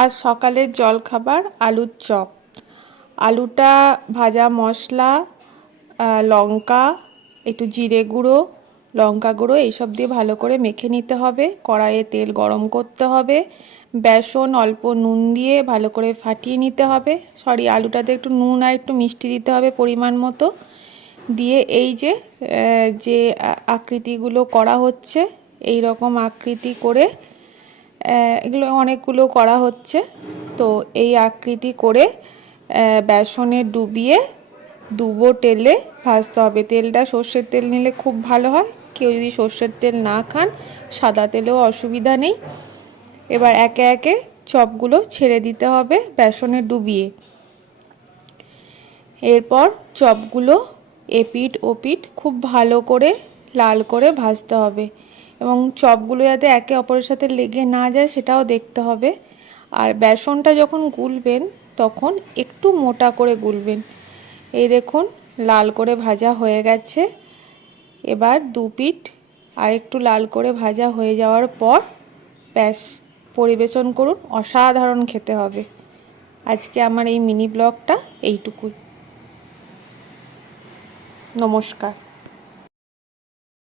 আজ সকালের জলখাবার আলুর চপ। আলুটা ভাজা মশলা, লঙ্কা, একটু জিরে গুঁড়ো, লঙ্কা গুঁড়ো এইসব দিয়ে ভালো করে মেখে নিতে হবে। কড়াইয়ে তেল গরম করতে হবে, বেসন অল্প নুন দিয়ে ভালো করে ফাটিয়ে নিতে হবে। আলুটাতে একটু নুন আর একটু মিষ্টি দিতে হবে পরিমাণ মতো। দিয়ে এই যে আকৃতিগুলো করা হচ্ছে, এই রকম আকৃতি করে এগুলো অনেকগুলো করা হচ্ছে। তো এই আকৃতি করে বেসনে ডুবিয়ে ডুবো তেলে ভাজতে হবে। তেলটা সর্ষের তেল নিলে খুব ভালো হয়। কেউ যদি সর্ষের তেল না খান, সাদা তেলেও অসুবিধা নেই। এবার একে একে চপগুলো ছেড়ে দিতে হবে বেসনে ডুবিয়ে। এরপর চপগুলো এপিঠ ওপিঠ খুব ভালো করে লাল করে ভাজতে হবে এবং চপগুলো যাতে একে অপরের সাথে লেগে না যায় সেটাও দেখতে হবে। আর বেসনটা যখন গুলবেন তখন একটু মোটা করে গুলবেন। এই দেখুন লাল করে ভাজা হয়ে গেছে। এবার দু পিঠ আর একটু লাল করে ভাজা হয়ে যাওয়ার পর ব্যাস পরিবেশন করুন। অসাধারণ খেতে হবে। আজকে আমার এই মিনি ব্লগটা এইটুকুই। নমস্কার।